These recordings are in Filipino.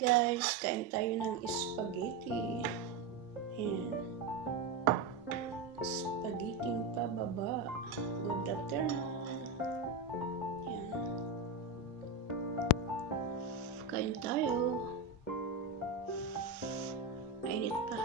Guys, kain tayo ng spaghetti. Ayan. Spaghetti pababa. Good afternoon. Ayan. Kain tayo. Mainit pa.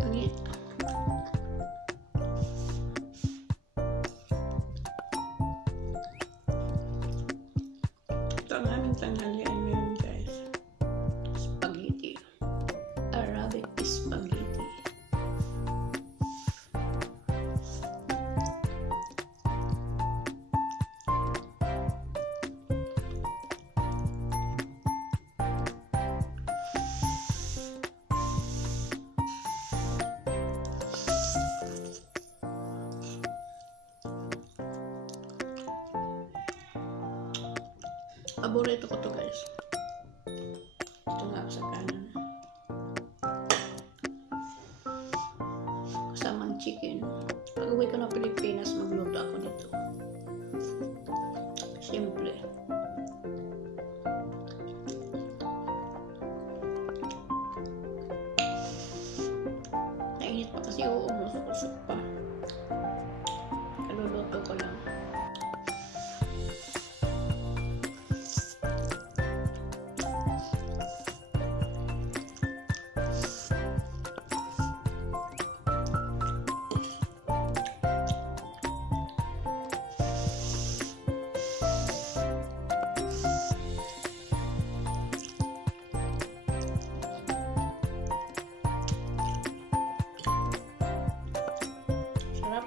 Mainit. Ito ang aming tanghalian ngayon, guys. Spaghetti. Arabic spaghetti. Paborito ko to, guys. Ito nga sa kanan. Kasamang chicken. Pag uwi ko ng Pilipinas, magluto ako nito. Simple. Nainit pa kasi umusok-usok pa. Kaluluto ko lang. Sarap.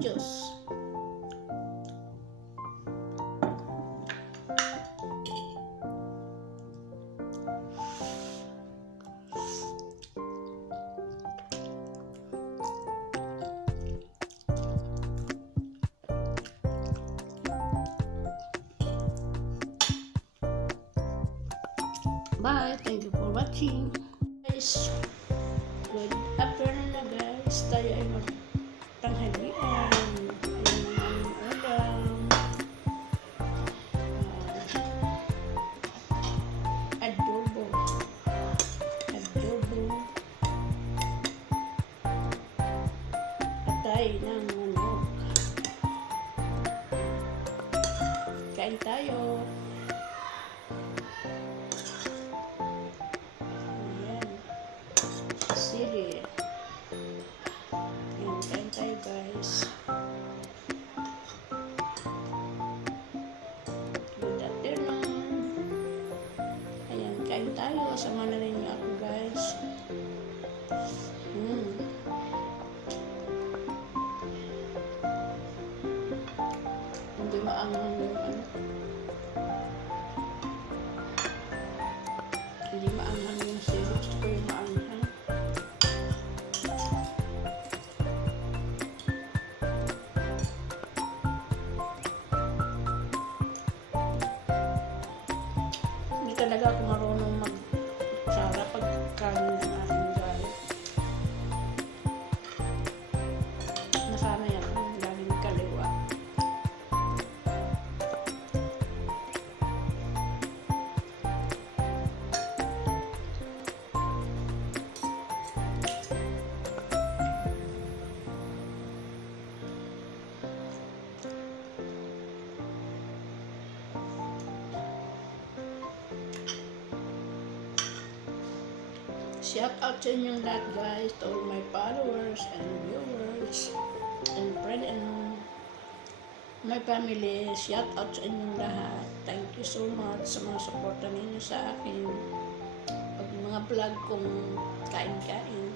Juice. Bye. Thank you for watching. Guys, good afternoon na, guys. Tayo ay magtanghalian. Adobo atay ng manok. Kain tayo. Ayan, sili. Ayan, kain tayo, guys. Good afternoon. Ayan, kain tayo. Sama na rin niyo ako, guys. Hindi maanghang yung hindi maanghang yung sili. Gusto ko yung maanghang. Hindi talaga ako marunong magsara pag kanin ng ating gari. Nasanay ako galing kaliwa. Shout out sa inyong lahat, guys, to all my followers and viewers and friends and my family. Shout out sa inyong lahat. Thank you so much sa mga suporta ninyo sa akin. Pag mga vlog kong kain-kain.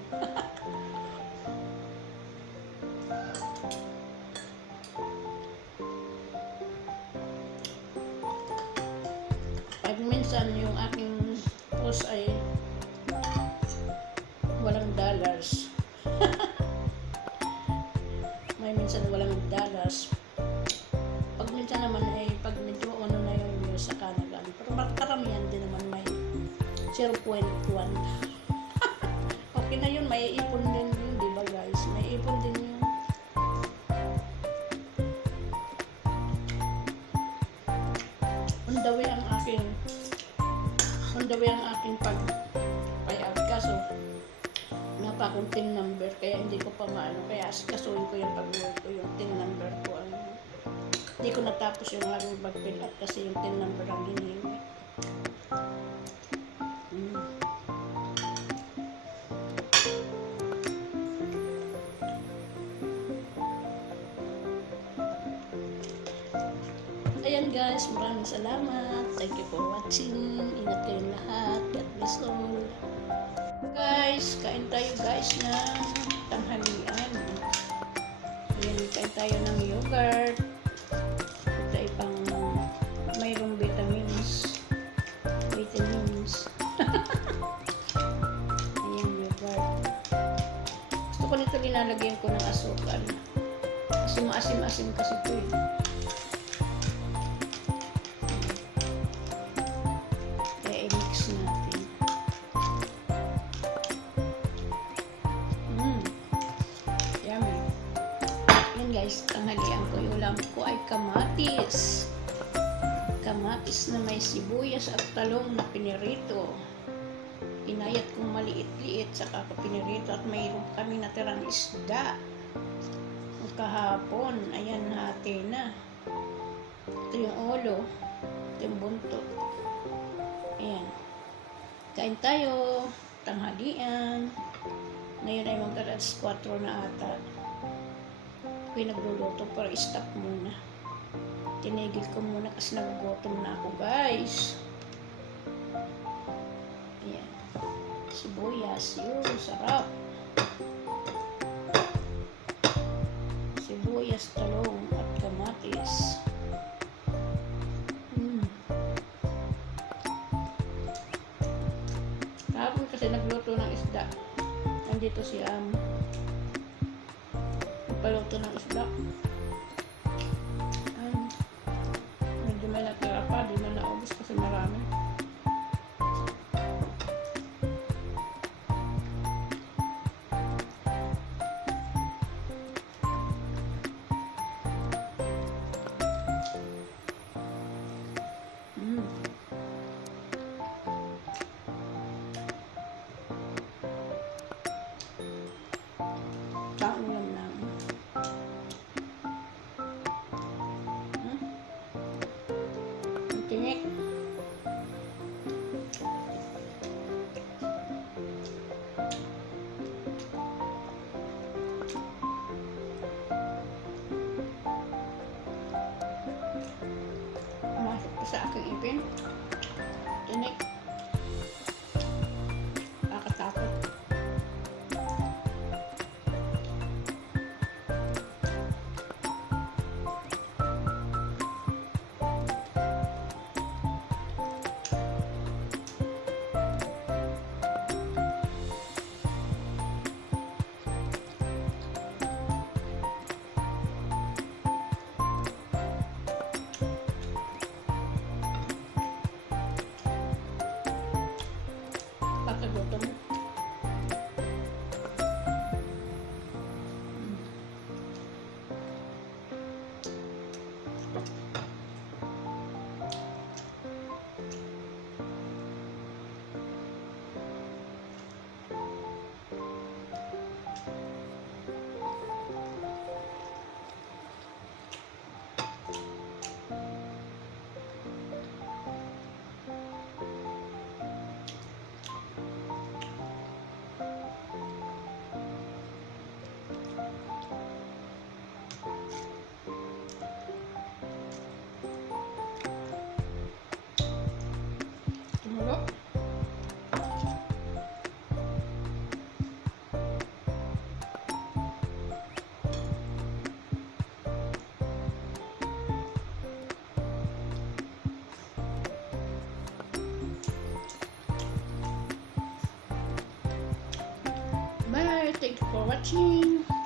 Pag minsan yung aking post ay walang dollars. May minsan walang dollars. Pag minsan naman ay pag medyo ano na yung views sa Canada. Pero karamihan din naman may 0.1. Okay na yun, may ipon din yun, di ba guys? May ipon din yun. On the way ang aking pag-payout. Kaso, pa akong TIN number, kaya hindi ko pa maano, kaya kasuhin ko yung pag-work ko, yung TIN number ko. Hindi ko natapos yung aking pag-fill up kasi yung TIN number ang hinihingi. Ayan guys, maraming salamat. Thank you for watching. Ingat kayong lahat. God bless all. Guys, kain tayo guys ng tanghalian. Ayan, kain tayo ng yogurt. Ito ay pang mayroong vitamins. Ayan, yogurt. Gusto ko nito linalagyan ko ng asukal. Kasi maasim-asim kasi ito eh. Kaya i-mix natin. Guys, tanghalian ko yung ulam ko ay kamatis. Kamatis na may sibuyas at talong na pinirito. Inayat kong maliit-liit saka ko pinirito at mayroon kami natirang isda. Kahapon, ayan hati na. Ito yung ulo. Ito yung buntot. Ayan. Kain tayo. Tanghalian. Ngayon ay mag-alas 4 na ata. Ako'y nagluluto para i-stop muna. Tinigil ko muna kasi nagugutom na ako guys. Ayan. Sibuyas. Yun, sarap. Sibuyas, talong at kamatis. Kahapon kasi nagluto ng isda. Nandito si paluto ng isda. Medyo may natira pa, di na naubos kasi marami. Saan ulam namin? Tinik. Masuk pa sa aking ipin. Tinik. Nakakatakot. Bye! Thank you for watching.